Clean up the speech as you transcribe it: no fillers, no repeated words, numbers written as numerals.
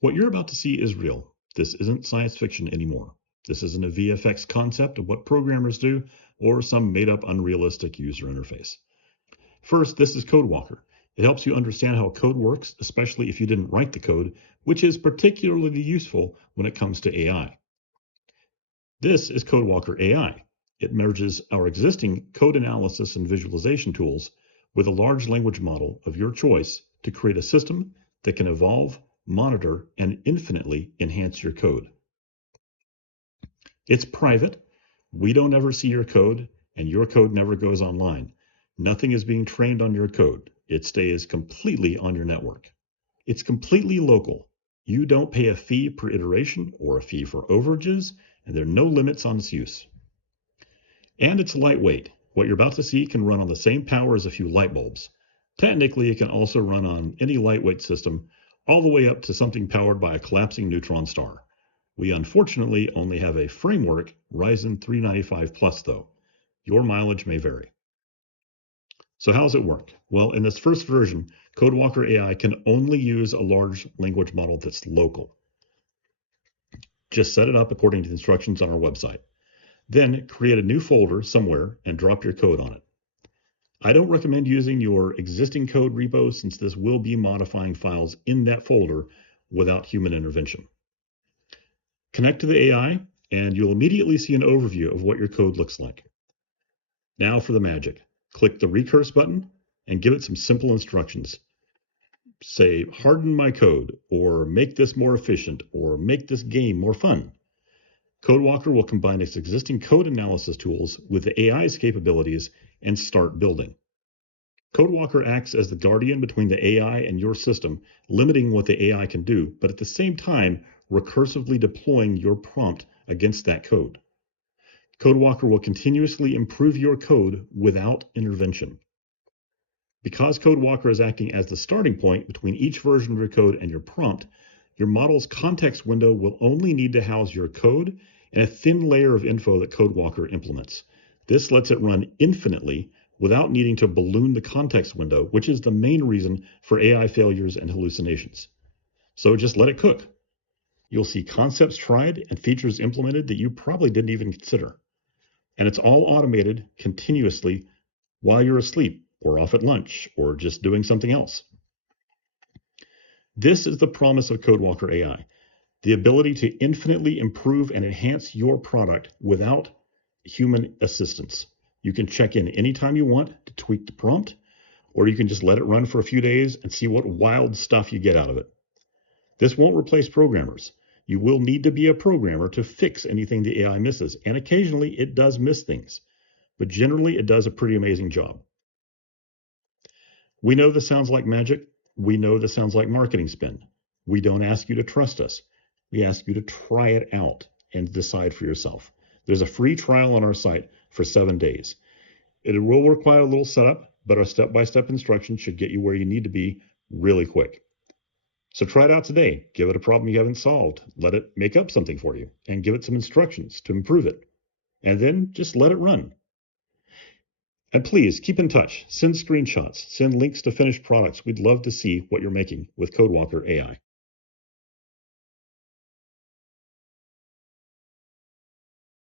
What you're about to see is real. This isn't science fiction anymore. This isn't a VFX concept of what programmers do or some made-up unrealistic user interface. First, this is CodeWalker. It helps you understand how code works, especially if you didn't write the code, which is particularly useful when it comes to AI. This is CodeWalker AI. It merges our existing code analysis and visualization tools with a large language model of your choice to create a system that can evolve, monitor, and infinitely enhance your code. It's private. We don't ever see your code, and your code never goes online. Nothing is being trained on your code. It stays completely on your network. It's completely local. You don't pay a fee per iteration or a fee for overages, and there are no limits on its use. And it's lightweight. What you're about to see can run on the same power as a few light bulbs. Technically, it can also run on any lightweight system, all the way up to something powered by a collapsing neutron star. We unfortunately only have a Frame.work Ryzen 395 Plus though. Your mileage may vary. So how does it work? Well, in this first version, CodeWalker AI can only use a large language model that's local. Just set it up according to the instructions on our website. Then create a new folder somewhere and drop your code on it. I don't recommend using your existing code repo since this will be modifying files in that folder without human intervention. Connect to the AI and you'll immediately see an overview of what your code looks like. Now for the magic. Click the recurse button and give it some simple instructions. Say, harden my code, or make this more efficient, or make this game more fun. CodeWalker will combine its existing code analysis tools with the AI's capabilities and start building. CodeWalker acts as the guardian between the AI and your system, limiting what the AI can do, but at the same time, recursively deploying your prompt against that code. CodeWalker will continuously improve your code without intervention. Because CodeWalker is acting as the starting point between each version of your code and your prompt, your model's context window will only need to house your code and a thin layer of info that CodeWalker implements. This lets it run infinitely without needing to balloon the context window, which is the main reason for AI failures and hallucinations. So just let it cook. You'll see concepts tried and features implemented that you probably didn't even consider. And it's all automated continuously while you're asleep or off at lunch or just doing something else. This is the promise of CodeWalker AI, the ability to infinitely improve and enhance your product without human assistance. You can check in anytime you want to tweak the prompt, or you can just let it run for a few days and see what wild stuff you get out of it. This won't replace programmers. You will need to be a programmer to fix anything the AI misses, and occasionally it does miss things, but generally it does a pretty amazing job. We know this sounds like magic. We know this sounds like marketing spin. We don't ask you to trust us. We ask you to try it out and decide for yourself. There's a free trial on our site for 7 days. It will require a little setup, but our step-by-step instructions should get you where you need to be really quick. So try it out today. Give it a problem you haven't solved. Let it make up something for you and give it some instructions to improve it. And then just let it run. And please keep in touch. Send screenshots. Send links to finished products. We'd love to see what you're making with CodeWalker AI.